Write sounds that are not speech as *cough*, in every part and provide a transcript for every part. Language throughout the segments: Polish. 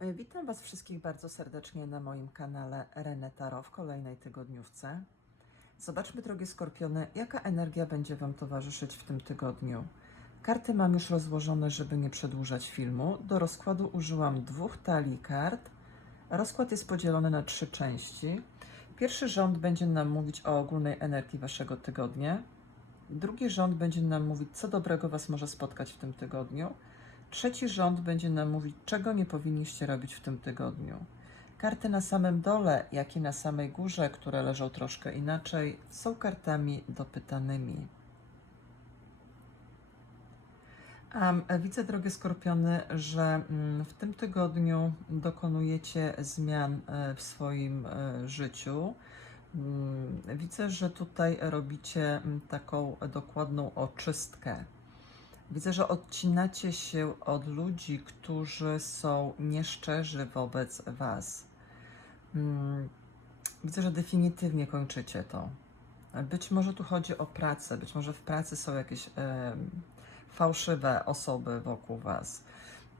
E, Witam Was wszystkich bardzo serdecznie na moim kanale Renetaro w kolejnej tygodniówce. Zobaczmy, drogie skorpiony, jaka energia będzie Wam towarzyszyć w tym tygodniu. Karty mam już rozłożone, żeby nie przedłużać filmu. Do rozkładu użyłam dwóch talii kart. Rozkład jest podzielony na trzy części. Pierwszy rząd będzie nam mówić o ogólnej energii Waszego tygodnia. Drugi rząd będzie nam mówić, co dobrego Was może spotkać w tym tygodniu. Trzeci rząd będzie nam mówić, czego nie powinniście robić w tym tygodniu. Karty na samym dole, jak i na samej górze, które leżą troszkę inaczej, są kartami dopytanymi. Um, widzę, drogie skorpiony, że mm, w tym tygodniu dokonujecie zmian e, w swoim e, życiu. Mm, Widzę, że tutaj robicie taką dokładną oczystkę. Widzę, że odcinacie się od ludzi, którzy są nieszczerzy wobec Was. Mm, Widzę, że definitywnie kończycie to. Być może tu chodzi o pracę, być może w pracy są jakieś em, fałszywe osoby wokół Was,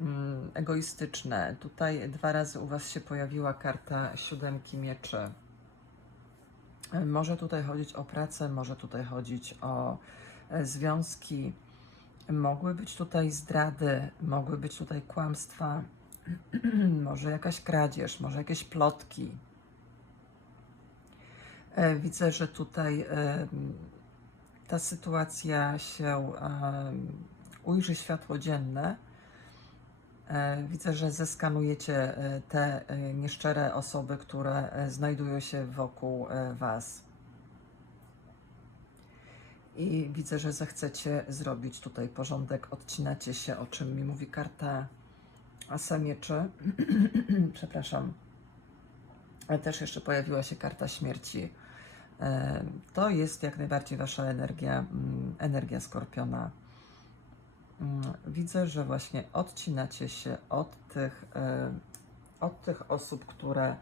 mm, egoistyczne. Tutaj dwa razy u Was się pojawiła karta siódemki mieczy. E, Może tutaj chodzić o pracę, może tutaj chodzić o e, związki. Mogły być tutaj zdrady, mogły być tutaj kłamstwa, *clears throat* może jakaś kradzież, może jakieś plotki. E, Widzę, że tutaj ta sytuacja się ujrzy światło dzienne. E, Widzę, że zeskanujecie e, te nieszczere osoby, które znajdują się wokół Was. I widzę, że zechcecie zrobić tutaj porządek, odcinacie się, o czym mi mówi karta Asa Mieczy. *clears throat* Przepraszam. Ale też jeszcze pojawiła się karta śmierci. E, To jest jak najbardziej Wasza energia, mm, energia skorpiona. Mm, Widzę, że właśnie odcinacie się od tych, e, od tych osób, które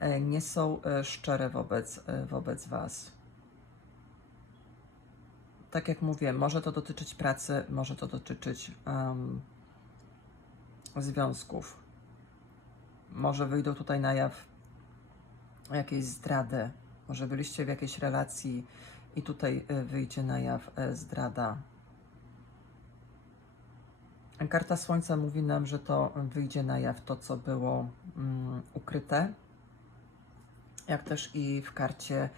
e, nie są szczere wobec, wobec Was. Tak jak mówię, może to dotyczyć pracy, może to dotyczyć em, związków. Może wyjdą tutaj na jaw jakieś zdrady. Może byliście w jakiejś relacji i tutaj e, wyjdzie na jaw e, zdrada. Karta Słońca mówi nam, że to wyjdzie na jaw to, co było mm, ukryte. Jak też i w karcie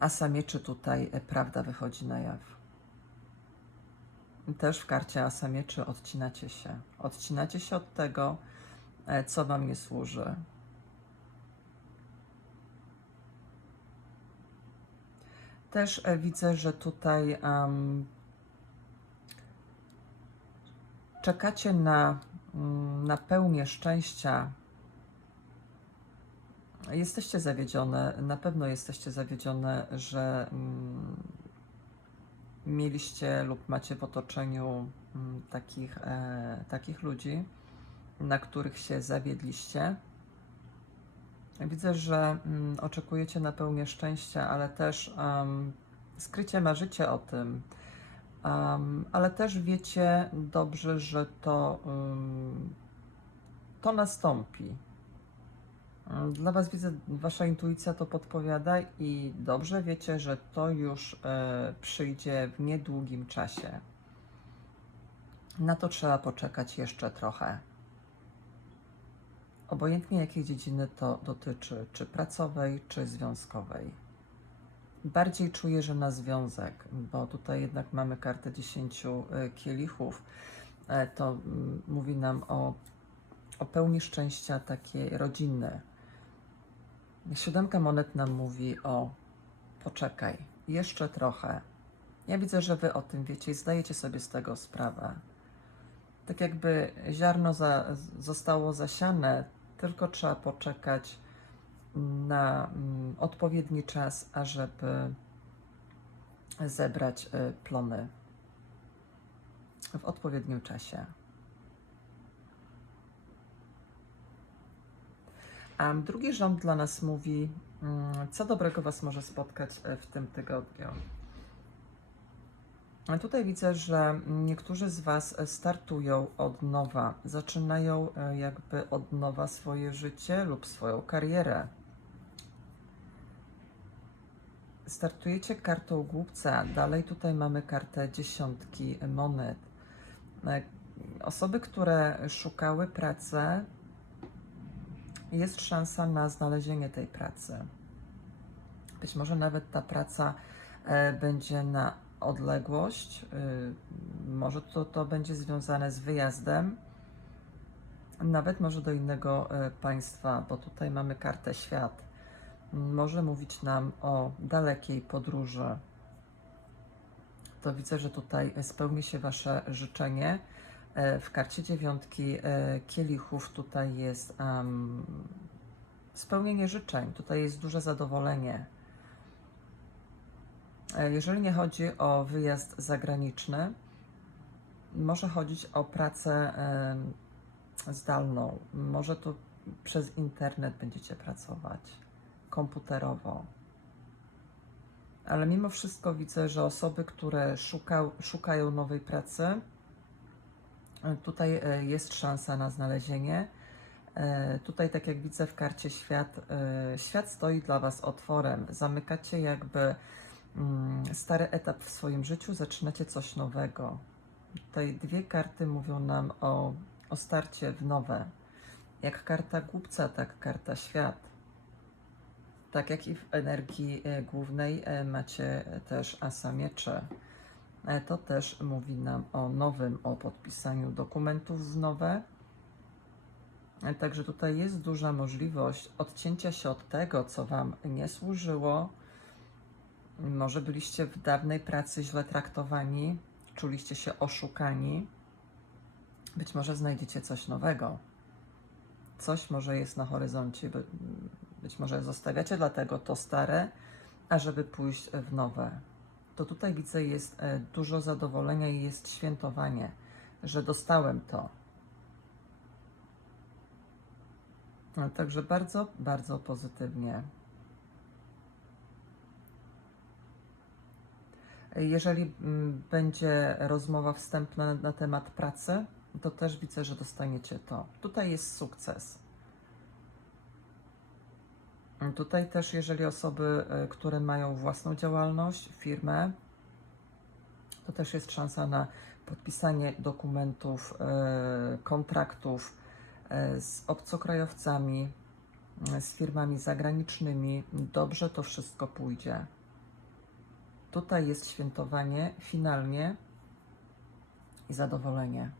Asa Mieczy tutaj e, prawda wychodzi na jaw. Też w karcie Asa Mieczy odcinacie się. Odcinacie się od tego, e, co Wam nie służy. Też e, widzę, że tutaj em, czekacie na, mm, na pełnię szczęścia. Jesteście zawiedzione, na pewno jesteście zawiedzione, że mm, mieliście lub macie w otoczeniu mm, takich, e, takich ludzi, na których się zawiedliście. Widzę, że mm, oczekujecie na pełnię szczęścia, ale też um, skrycie marzycie o tym, um, ale też wiecie dobrze, że to, um, to nastąpi. Um, Dla Was widzę, Wasza intuicja to podpowiada i dobrze wiecie, że to już e, przyjdzie w niedługim czasie. Na to trzeba poczekać jeszcze trochę. Obojętnie jakiej dziedziny to dotyczy, czy pracowej, czy związkowej. Bardziej czuję, że na związek, bo tutaj jednak mamy kartę 10 e, kielichów. E, To mm, mówi nam o, o pełni szczęścia takiej rodzinne. Siódemka monet nam mówi o poczekaj, jeszcze trochę. Ja widzę, że Wy o tym wiecie i zdajecie sobie z tego sprawę. Tak jakby ziarno za, zostało zasiane, tylko trzeba poczekać na mm, odpowiedni czas, ażeby zebrać y, plony w odpowiednim czasie. A drugi rząd dla nas mówi, mm, co dobrego Was może spotkać y, w tym tygodniu. Tutaj widzę, że niektórzy z Was startują od nowa, zaczynają e, jakby od nowa swoje życie lub swoją karierę. Startujecie kartą głupca, dalej tutaj mamy kartę dziesiątki monet. E, Osoby, które szukały pracy, jest szansa na znalezienie tej pracy. Być może nawet ta praca e, będzie na odległość, y, może to, to będzie związane z wyjazdem, nawet może do innego e, państwa, bo tutaj mamy kartę świat. Może mówić nam o dalekiej podróży. To widzę, że tutaj spełni się Wasze życzenie. E, W karcie dziewiątki e, kielichów tutaj jest em, spełnienie życzeń, tutaj jest duże zadowolenie. E, Jeżeli nie chodzi o wyjazd zagraniczny, może chodzić o pracę em, zdalną. Może tu przez internet będziecie pracować, komputerowo. Ale mimo wszystko widzę, że osoby, które szukał, szukają nowej pracy, tutaj e, jest szansa na znalezienie. E, Tutaj, tak jak widzę w karcie świat, e, świat stoi dla Was otworem. Zamykacie jakby mm, stary etap w swoim życiu, zaczynacie coś nowego. Tutaj dwie karty mówią nam o, o starcie w nowe. Jak karta głupca, tak karta świat. Tak jak i w energii głównej macie też asa miecze. E, To też mówi nam o nowym, o podpisaniu dokumentów w nowe. E, Także tutaj jest duża możliwość odcięcia się od tego, co Wam nie służyło. Może byliście w dawnej pracy źle traktowani, czuliście się oszukani. Być może znajdziecie coś nowego. Coś może jest na horyzoncie, by- być może zostawiacie dlatego to stare, ażeby pójść w nowe. To tutaj widzę jest e, dużo zadowolenia i jest świętowanie, że dostałem to. No, Także bardzo, bardzo pozytywnie. Jeżeli mm, będzie rozmowa wstępna na temat pracy, to też widzę, że dostaniecie to. Tutaj jest sukces. Mm, Tutaj też, jeżeli osoby, e, które mają własną działalność, firmę, to też jest szansa na podpisanie dokumentów, e, kontraktów e, z obcokrajowcami, e, z firmami zagranicznymi. Dobrze to wszystko pójdzie. Tutaj jest świętowanie finalnie i zadowolenie.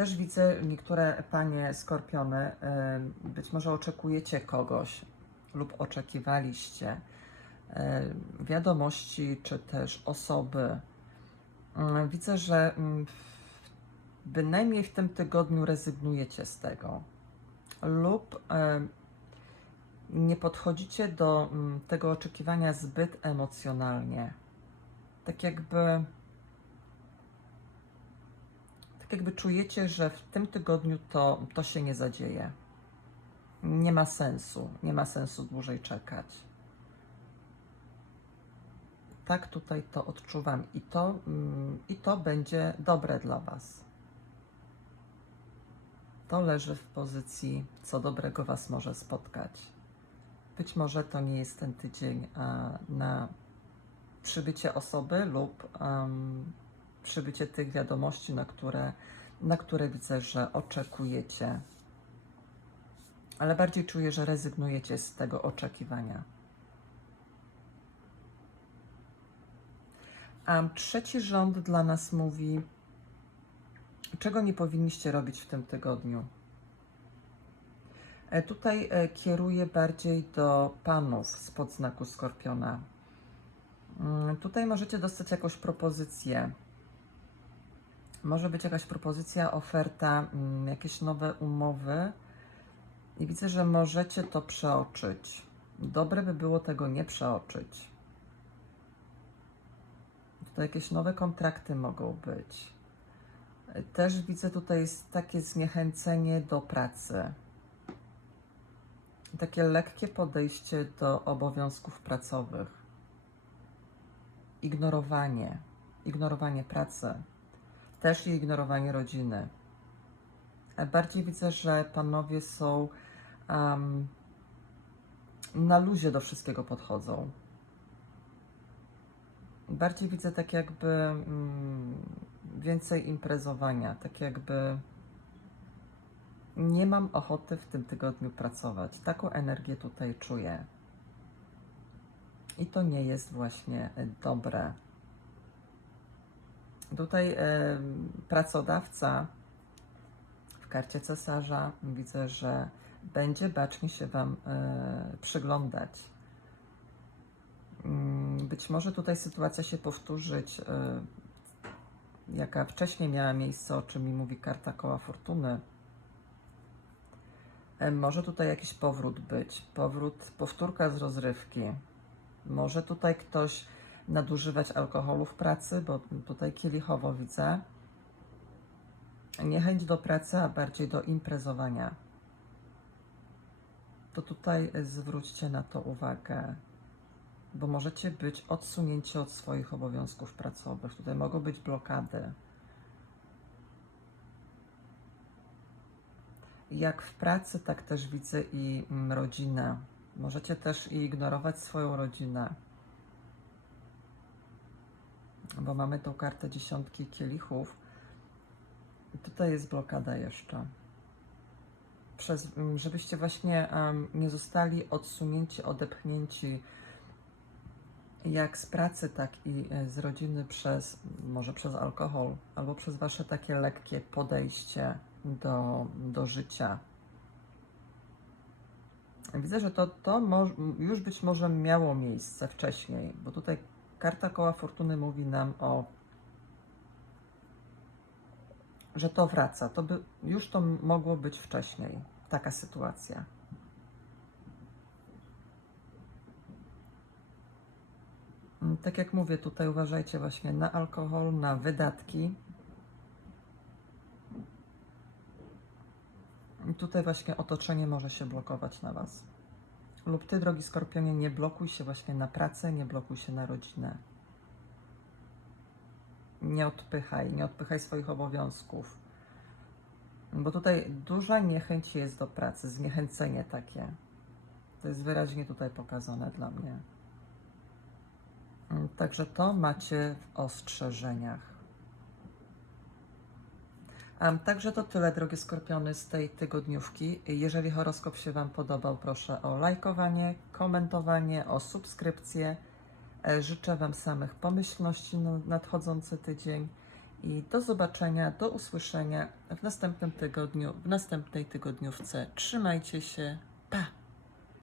Też widzę niektóre panie skorpiony, e, być może oczekujecie kogoś lub oczekiwaliście e, wiadomości czy też osoby. Mm, Widzę, że mm, bynajmniej w tym tygodniu rezygnujecie z tego lub nie podchodzicie do mm, tego oczekiwania zbyt emocjonalnie. Tak jakby jakby czujecie, że w tym tygodniu to, to się nie zadzieje. Nie ma sensu, nie ma sensu dłużej czekać. Tak tutaj to odczuwam i to, mm, i to będzie dobre dla Was. To leży w pozycji, co dobrego Was może spotkać. Być może to nie jest ten tydzień na przybycie osoby lub em, przybycie tych wiadomości, na które, na które widzę, że oczekujecie. Ale bardziej czuję, że rezygnujecie z tego oczekiwania. A trzeci rząd dla nas mówi, czego nie powinniście robić w tym tygodniu. E, Tutaj e, kieruję bardziej do panów spod znaku skorpiona. Mm, Tutaj możecie dostać jakąś propozycję. Może być jakaś propozycja, oferta, mm, jakieś nowe umowy. I widzę, że możecie to przeoczyć. Dobre by było tego nie przeoczyć. Tutaj jakieś nowe kontrakty mogą być. Też widzę tutaj takie zniechęcenie do pracy. Takie lekkie podejście do obowiązków pracowych. ignorowanie, ignorowanie pracy, też i ignorowanie rodziny. E, Bardziej widzę, że panowie są em, na luzie do wszystkiego podchodzą. Bardziej widzę tak jakby mm, więcej imprezowania, tak jakby nie mam ochoty w tym tygodniu pracować. Taką energię tutaj czuję. I to nie jest właśnie e, dobre. Tutaj pracodawca w karcie cesarza widzę, że będzie bacznie się Wam e, przyglądać. Mm, Być może tutaj sytuacja się powtórzyć, e, jaka wcześniej miała miejsce, o czym mi mówi karta koła fortuny. E, Może tutaj jakiś powrót być, powrót, powtórka z rozrywki. Może tutaj ktoś nadużywać alkoholu w pracy, bo tutaj kielichowo widzę. Niechęć do pracy, a bardziej do imprezowania. To tutaj zwróćcie na to uwagę, bo możecie być odsunięci od swoich obowiązków pracowych. Tutaj mogą być blokady. Jak w pracy, tak też widzę i mm, rodzinę. Możecie też ignorować swoją rodzinę, bo mamy tą kartę dziesiątki kielichów. Tutaj jest blokada jeszcze. Przez, mm, żebyście właśnie em, nie zostali odsunięci, odepchnięci jak z pracy, tak i e, z rodziny przez, może przez alkohol, albo przez wasze takie lekkie podejście do, do życia. Widzę, że to, to już być może miało miejsce wcześniej, bo tutaj karta koła fortuny mówi nam o, że to wraca. To by już to mogło być wcześniej, taka sytuacja. Mm, Tak jak mówię, tutaj uważajcie właśnie na alkohol, na wydatki. I tutaj właśnie otoczenie może się blokować na Was. Lub Ty, drogi Skorpionie, nie blokuj się właśnie na pracę, nie blokuj się na rodzinę. Nie odpychaj, nie odpychaj swoich obowiązków. Bo tutaj duża niechęć jest do pracy, zniechęcenie takie. To jest wyraźnie tutaj pokazane dla mnie. Także to macie w ostrzeżeniach. Także to tyle, drogie skorpiony, z tej tygodniówki. Jeżeli horoskop się Wam podobał, proszę o lajkowanie, komentowanie, o subskrypcję. E, Życzę Wam samych pomyślności na nadchodzący tydzień i do zobaczenia, do usłyszenia w następnym tygodniu, w następnej tygodniówce. Trzymajcie się, pa!